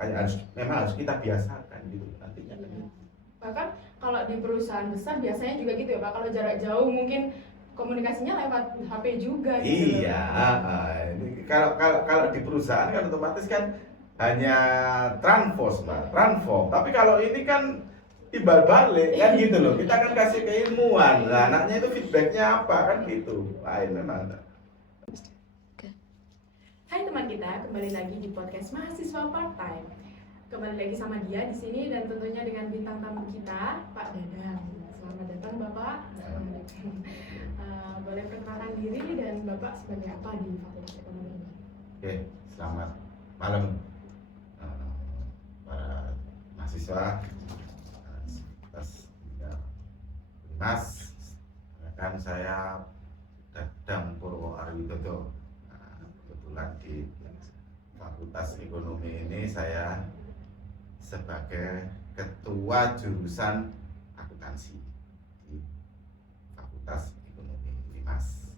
memang harus kita biasakan gitu nantinya. Bahkan kalau di perusahaan besar biasanya juga gitu ya Pak, kalau jarak jauh mungkin komunikasinya lewat HP juga gitu. Iya, kalau di perusahaan kan otomatis kan hanya transfos, Mbak, transfer. Tapi kalau ini kan timbal balik kan gitu loh. Kita kan kasih keilmuan. Nah, anaknya itu feedbacknya apa kan gitu. Lain memang. Hai teman kita, kembali lagi di podcast Mahasiswa Part Time. Kembali lagi sama dia di sini dan tentunya dengan bintang tamu kita, Pak Dadang. Selamat datang Bapak. Boleh perkenalkan diri dan Bapak sebagai apa di Fakultas Ekonomi ini? Oke, selamat malam para mahasiswa. Mas, kan saya Dadang Purwo Arwidodo. Kebetulan di Fakultas Ekonomi ini saya sebagai ketua jurusan akuntansi di Fakultas Ekonomi ini, Mas.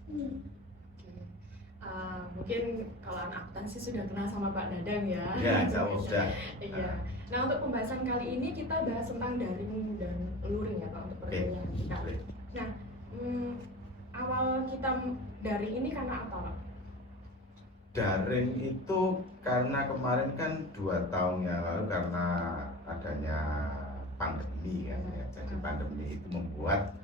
Mungkin kalau anak akuntansi sudah kenal sama Pak Dadang ya. Ya, jauh sudah. Iya. Nah, untuk pembahasan kali ini kita bahas tentang daring dan luring ya Pak untuk perkuliahan kita. Nah, awal kita daring ini karena apa Pak? Daring itu karena kemarin kan 2 tahun yang lalu karena adanya pandemi kan ya. Jadi pandemi itu membuat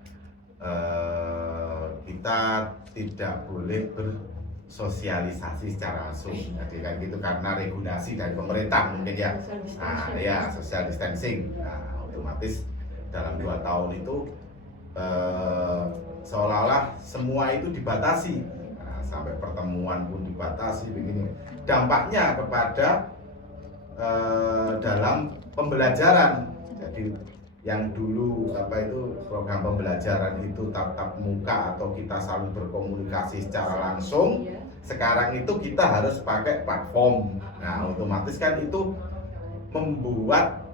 kita tidak boleh bersosialisasi secara langsung. Jadi kan gitu karena regulasi dari pemerintah mungkin ya. Ya social distancing. Nah, otomatis dalam 2 tahun itu seolah-olah semua itu dibatasi. Sampai pertemuan pun dibatasi begini. Dampaknya kepada dalam pembelajaran. Jadi yang dulu program pembelajaran itu tatap muka atau kita saling berkomunikasi secara langsung, sekarang itu kita harus pakai platform. Nah, otomatis kan itu membuat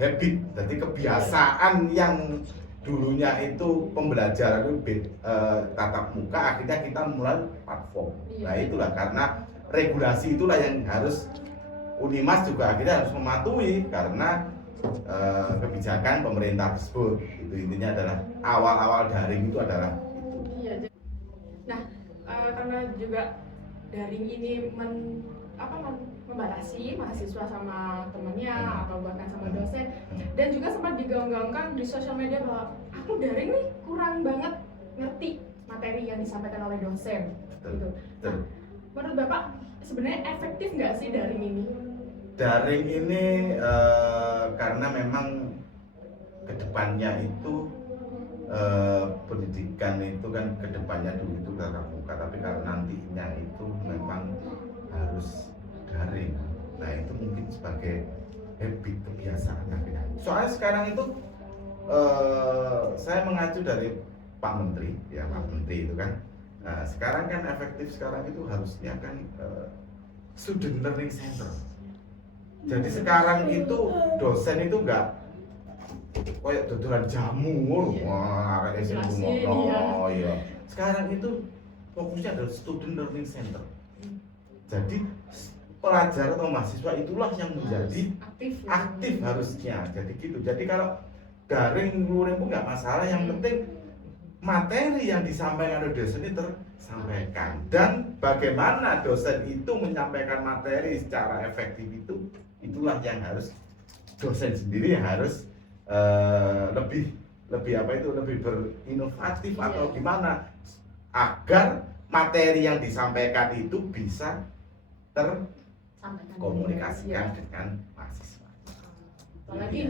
habit, jadi kebiasaan yang dulunya itu pembelajaran itu tatap muka, akhirnya kita mulai platform. Nah itulah karena regulasi itulah yang harus Unimas juga akhirnya harus mematuhi karena kebijakan pemerintah tersebut. Itu intinya adalah awal-awal daring itu adalah itu. Iya. Nah, karena juga daring ini membatasi mahasiswa sama temennya atau bahkan sama dosen, dan juga sempat digaung-gaungkan di sosial media bahwa aku daring nih kurang banget ngerti materi yang disampaikan oleh dosen gitu. Nah, menurut Bapak sebenarnya efektif nggak sih daring ini? Daring ini karena memang kedepannya itu pendidikan itu kan kedepannya dulu itu tatap muka, tapi kalau nantinya itu memang harus daring. Nah itu mungkin sebagai habit kebiasaan akhirnya. Soalnya sekarang itu saya mengacu dari Pak Menteri, ya Pak Menteri itu kan. Nah, sekarang kan efektif sekarang itu harusnya kan student learning center. Jadi sekarang itu dosen itu enggak kayak dodolan jamu, wah kayak ngomong. Iya. Sekarang itu fokusnya adalah student learning center. Jadi pelajar atau mahasiswa itulah yang menjadi aktif harusnya. Jadi gitu. Jadi kalau daring luring pun nggak masalah. Yang penting materi yang disampaikan oleh dosen itu tersampaikan, dan bagaimana dosen itu menyampaikan materi secara efektif itulah yang harus dosen sendiri yang harus lebih berinovatif atau gimana agar materi yang disampaikan itu bisa terkomunikasikan dengan mahasiswa. Apalagi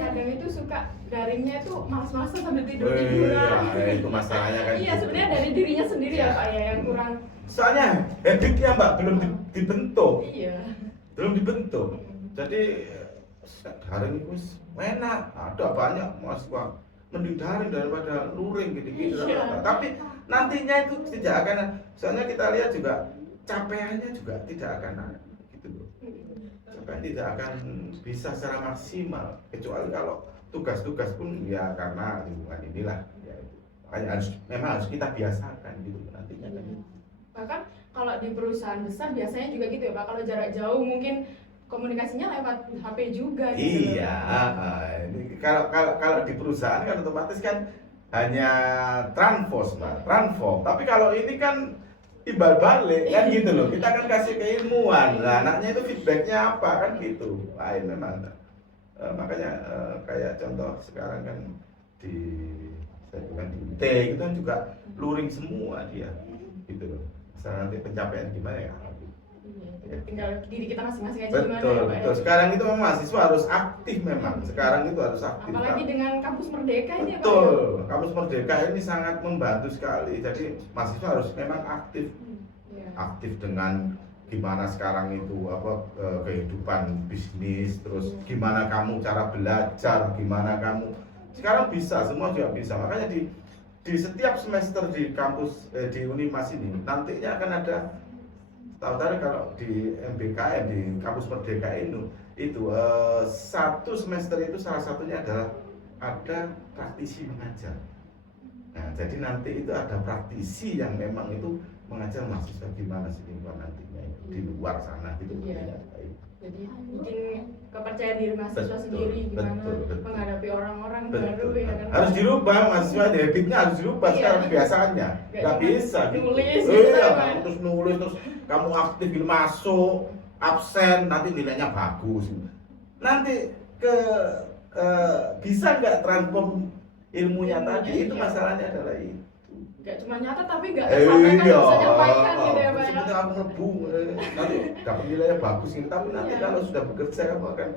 kadang itu suka daringnya itu malas-malasan sambil tiduran. Itu masalahnya kan. Iya, sebenarnya dari dirinya sendiri ya Pak ya yang kurang. Soalnya habitnya Mbak belum dibentuk. Iya. Belum dibentuk. Jadi daring itu enak, ada banyak mahasiswa mending daring daripada luring gitu-gitu. Tapi nantinya itu tidak akan, soalnya kita lihat juga capaiannya juga tidak akan gitu loh. Capaian tidak akan bisa secara maksimal, kecuali kalau tugas-tugas pun ya karena lingkungan inilah ya, makanya memang harus kita biasakan gitu nantinya kan. Bahkan kalau di perusahaan besar biasanya juga gitu ya Pak, kalau jarak jauh mungkin komunikasinya lewat HP juga gitu. Iya, ini kalau di perusahaan kan otomatis kan hanya transform. Tapi kalau ini kan timbal balik kan gitu loh. Kita kan kasih keilmuan. Nah, anaknya itu feedbacknya apa kan gitu. Lain memang. Makanya kayak contoh sekarang kan di saya bilang di UT itu kan juga luring semua dia gitu loh. Masalah nanti pencapaian gimana ya? Iya, tinggal diri kita masing-masing aja Betul, gimana ya Pak betul. ya. Sekarang itu memang mahasiswa harus aktif memang. Sekarang itu harus aktif. Apalagi dengan kampus merdeka ini ya Pak. Betul. Kampus Merdeka ini sangat membantu sekali. Jadi mahasiswa harus memang aktif. Iya. Aktif dengan gimana sekarang itu apa kehidupan bisnis, terus gimana kamu cara belajar, gimana kamu sekarang bisa, semua juga bisa. Makanya di setiap semester di kampus di Unimas ini nantinya akan ada tahu-tahu kalau di MBKM di kampus Merdeka itu satu semester itu salah satunya adalah ada praktisi mengajar. Nah, jadi nanti itu ada praktisi yang memang itu mengajar mahasiswa gimana sih lingkungan nantinya itu di luar sana gitu. Iya. Jadi bikin kepercayaan diri mahasiswa Betul, sendiri gimana betul. menghadapi orang-orang baru Betul. ya kan. Harus dirubah mahasiswa, habitnya harus dirubah Iya. sekarang kebiasaannya. Nggak Nggak cuma bisa gitu. nulis gitu Iya, kan, kamu Pak. terus nulis terus kamu aktif gitu masuk absen nanti nilainya bagus. Nanti ke bisa nggak transform ilmunya tadi? Itu Iya. masalahnya adalah itu. Gak cuma nyata tapi gak tersampaikan, Iya, bisa nyampaikan gitu ya Pak ya. seperti aku mlebu nanti dapat nilainya bagus gitu, tapi nanti Iya. kalau sudah bekerja kamu akan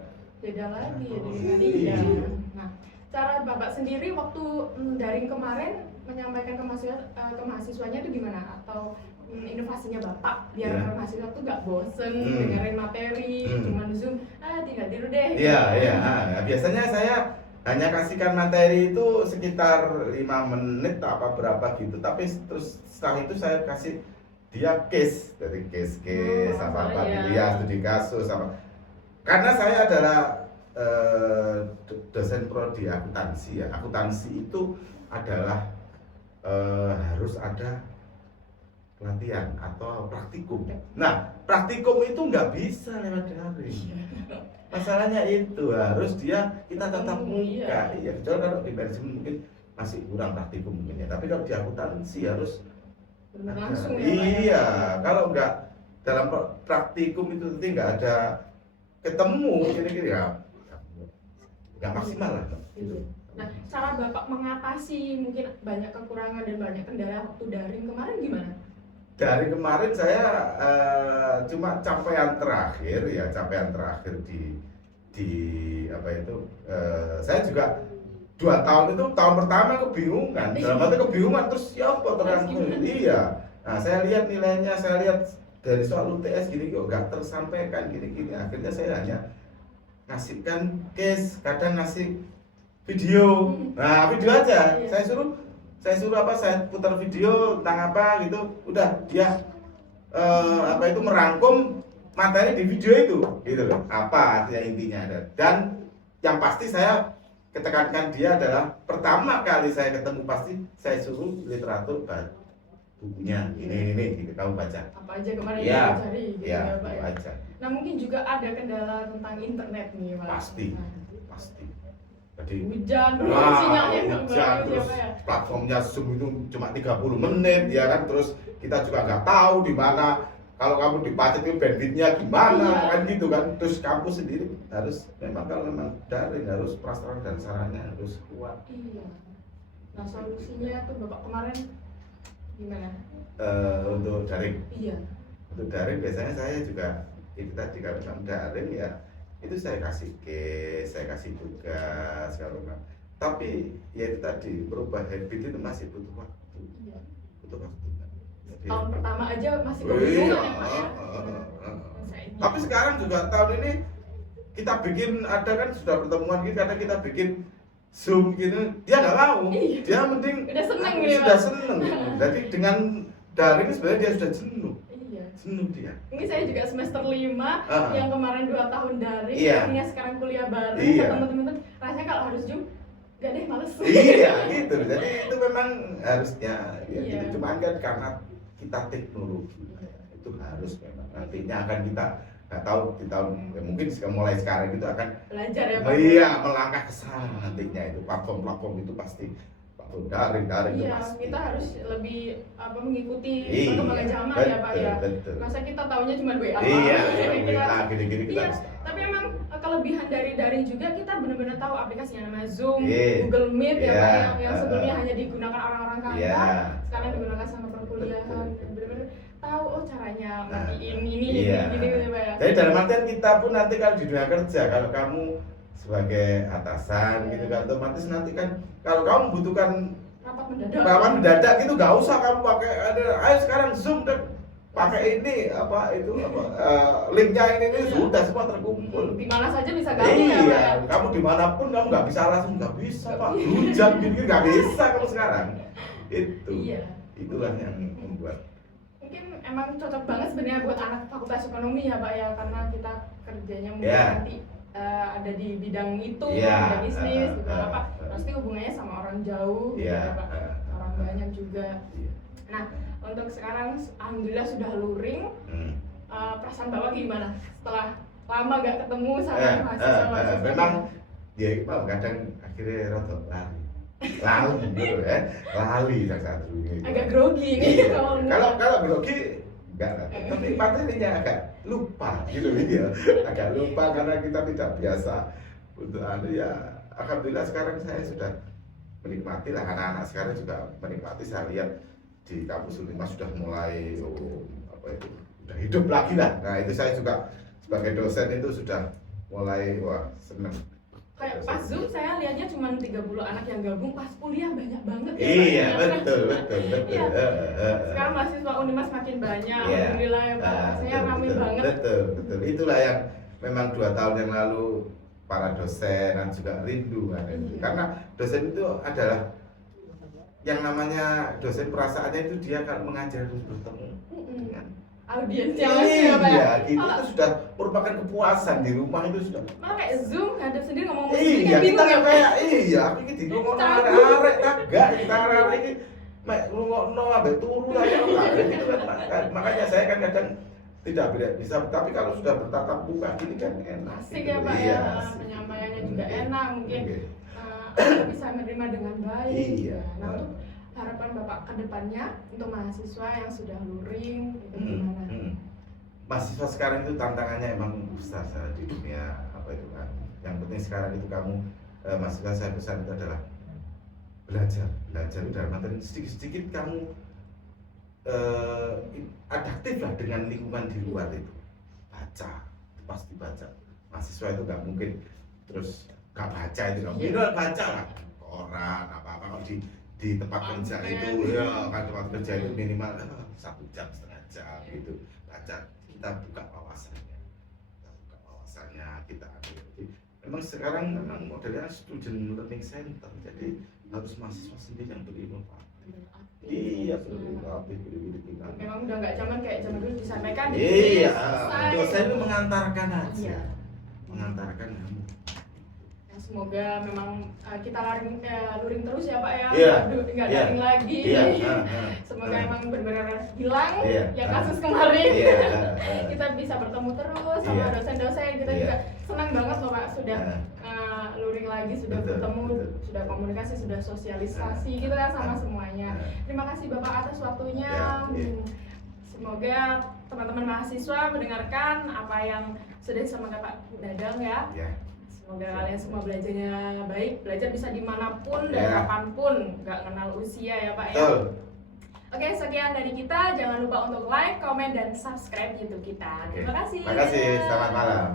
Beda lagi ya dengan Iya. iya. Nah, cara Bapak sendiri waktu daring kemarin menyampaikan ke mahasiswanya itu gimana? Atau inovasinya Bapak biar Iya. mahasiswa tuh gak bosen Hmm. dengerin materi, Hmm. cuma Zoom, tinggal tidur deh. Iya, iya. Nah, biasanya saya hanya kasihkan materi itu sekitar 5 menit apa berapa gitu. Tapi terus setelah itu saya kasih dia case dari case apa iya. dia studi kasus apa. Karena saya adalah dosen prodi akuntansi ya. Akuntansi itu adalah harus ada pelatihan atau praktikum. Nah, praktikum itu nggak bisa lewat daring. Masalahnya itu harus kita tatap muka. Iya, kecuali kalau di manajemen mungkin masih kurang praktikum mungkin ya. Tapi kalau di akuntansi harus Bener ada. langsung ya Pak ya. Iya, kalau nggak dalam praktikum itu nanti nggak ada ketemu kira-kira ya nggak maksimal lah. Iya. Nah, cara Bapak mengatasi mungkin banyak kekurangan dan banyak kendala waktu daring kemarin gimana? Dari kemarin saya cuma capaian terakhir di apa itu saya juga 2 tahun itu tahun pertama kebingungan dalam arti kebingungan terus ya apa terangkum iya. Nah saya lihat nilainya, saya lihat dari soal UTS gini kok nggak tersampaikan gini akhirnya saya hanya ngasihkan case, kadang ngasih video. Nah video aja saya suruh saya putar video tentang apa gitu, udah dia apa itu merangkum materi di video itu gitu loh, apa artinya intinya ada. Dan yang pasti saya ketekankan dia adalah pertama kali saya ketemu pasti saya suruh literatur bukunya ini gitu, kamu baca Apa aja kemarin Iya, yang dicari gitu ya ya Pak ya. baca Nah, mungkin juga ada kendala tentang internet nih Pak. pasti Nah, jadi hujan terus sinyalnya nggak hujan, bagus ya terus Pak ya. platformnya Zoom itu cuma 30 menit ya kan, terus kita juga nggak tahu di mana kalau kamu dipacet itu bandwidthnya gimana Iya. kan gitu kan. Terus kampus sendiri harus memang kalau memang daring harus prasarana dan sarannya harus kuat. Iya. Nah, solusinya tuh Bapak kemarin gimana? Untuk daring Iya. biasanya saya juga itu tadi kalau kamu daring ya itu saya kasih case, saya kasih tugas kalau nggak. Tapi ya itu tadi berubah habit itu masih butuh waktu. Iya. Butuh waktu. Jadi, Tahun pertama aja masih iya, kebingungan ya Pak ya. Tapi sekarang juga tahun ini kita bikin ada kan sudah pertemuan gitu, kadang kita bikin Zoom gitu, dia nggak mau, Iya. dia mending Udah seneng gitu ya, sudah Pak? seneng. Jadi dengan daring sebenarnya dia sudah jenuh Iya. dia. Ini saya juga semester 5 yang kemarin 2 tahun daring, Iya. akhirnya sekarang kuliah bareng Iya. ketemu teman-teman. Rasanya kalau harus Zoom gak deh, males. Iya gitu, jadi itu memang harusnya ya, Iya. gitu. Cuman kan karena kita teknologi itu harus memang nantinya akan kita nggak tahu di tahun ya mungkin mulai sekarang itu akan belajar ya Pak. iya melangkah ke sana nantinya itu platform-platform itu pasti platform daring itu Iya, pasti. kita harus lebih mengikuti Iya, perkembangan zaman ya Pak ya. betul. Masa kita taunya cuma WA. Iya, Kita- gini-gini kita Iya, harus tahu. tapi emang kelebihan dari daring juga kita benar-benar tahu aplikasi yang namanya Zoom, Iya. Google Meet ya Iya. Pak yang sebelumnya hanya digunakan orang-orang kantor, Iya. sekarang digunakan sama perkuliahan. Betul. Benar-benar tahu Nah, caranya matiin ini iya. gini gitu Pak ya. Jadi dalam artian kita pun nanti kalau di dunia kerja kalau kamu sebagai atasan gitu kan otomatis nanti kan kalau kamu membutuhkan Rapat mendadak. rawan mendadak gitu nggak usah kamu pakai ada ayo sekarang Zoom dan pakai ini apa itu linknya ini sudah semua terkumpul. Di mana saja bisa gabung ya Pak ya. Iya, kamu dimanapun kamu nggak bisa langsung nggak bisa Pak hujan gini nggak bisa kamu sekarang itu Iya. itulah yang membuat Mungkin emang cocok banget sebenarnya buat anak fakultas ekonomi ya Pak ya, karena kita kerjanya mungkin Ya. nanti ada di bidang itu, Ya. bidang bisnis gitu apa pasti hubungannya sama orang jauh gitu ya ya Pak, orang banyak juga. iya. Nah untuk sekarang alhamdulillah sudah luring. Perasaan Bapak gimana setelah lama gak ketemu sama mahasiswa? Memang ya Iqbal kadang akhirnya rada lali gitu ya lali satu ini Agak grogi nih iya. kalau kalau grogi enggak lah tapi materinya agak lupa gitu ya agak lupa karena kita tidak biasa untuk ya alhamdulillah sekarang saya sudah menikmati lah anak-anak sekarang juga menikmati saya lihat di kampus Unima sudah mulai apa itu udah hidup lagi lah. Nah itu saya juga sebagai dosen itu sudah mulai wah seneng. kayak pas Zoom saya lihatnya cuma 30 anak yang gabung, pas kuliah banyak banget ya Pak. Iya betul. Iya. Sekarang mahasiswa Unima semakin banyak, Iya. alhamdulillah ya Pak. Saya ramai banget. Betul. Itulah yang memang 2 tahun yang lalu para dosen dan juga rindu kan. Iya. Karena dosen itu adalah yang namanya dosen perasaannya itu dia akan mengajar terus bertemu dengan Audiensnya langsung ya Pak ya. iya, gitu Kalau- itu sudah merupakan kepuasan di rumah itu sudah. Malah kayak Zoom ngadep sendiri ngomong sendiri Iya, kan kita bingung ya Pak. kayak iya, aku iki dirungokno arek-arek kagak, kita arek iki mek ngrungokno ambek turu lah ya gitu kan. Makanya saya kan kadang tidak bisa, tapi kalau sudah bertatap muka gini kan enak. Asik gitu. ya Pak Iya, ya, asik. penyampaiannya juga enak mungkin Oke. bisa menerima dengan baik. Iya. Nah untuk harapan Bapak ke depannya untuk mahasiswa yang sudah luring itu gimana? Mahasiswa sekarang itu tantangannya emang besar di dunia apa itu kan. Yang penting sekarang itu kamu mahasiswa saya pesan itu adalah belajar itu dalam artian sedikit kamu adaptif lah dengan lingkungan di luar itu. Baca, itu pasti baca. Mahasiswa itu nggak mungkin terus nggak baca itu nggak mungkin. Baca lah koran apa kalau di tempat kerja itu ya kan tempat kerja itu minimal 1 jam setengah jam gitu baca kita buka wawasannya kita ambil. Jadi, memang sekarang memang modelnya student learning center jadi harus mahasiswa sendiri yang berinovasi. Iya berinovasi Memang udah nggak zaman kayak zaman dulu disampaikan. iya selesai. dosen itu mengantarkan aja Iya. mengantarkan kamu. Ya, semoga memang kita luring terus ya Pak ya. Iya. Nggak Iya. daring lagi. Iya Semoga emang benar-benar hilang Iya. ya kasus kemarin. Iya. Kita bisa bertemu terus sama Iya. dosen-dosen. Kita Iya. juga senang banget loh Pak sudah luring lagi, sudah Betul, bertemu, betul. sudah komunikasi, sudah sosialisasi gitu kan sama semuanya. Terima kasih Bapak atas waktunya. Ya, iya. Semoga teman-teman mahasiswa mendengarkan apa yang sudah disampaikan Pak Dadang ya. Ya. Semoga kalian semua belajarnya baik, belajar bisa dimanapun dan Ya. kapanpun, nggak kenal usia ya Pak ya. Betul. Oke, sekian dari kita. Jangan lupa untuk like, komen, dan subscribe YouTube kita. Oke. Terima kasih. Terima kasih. Dadah. Selamat malam.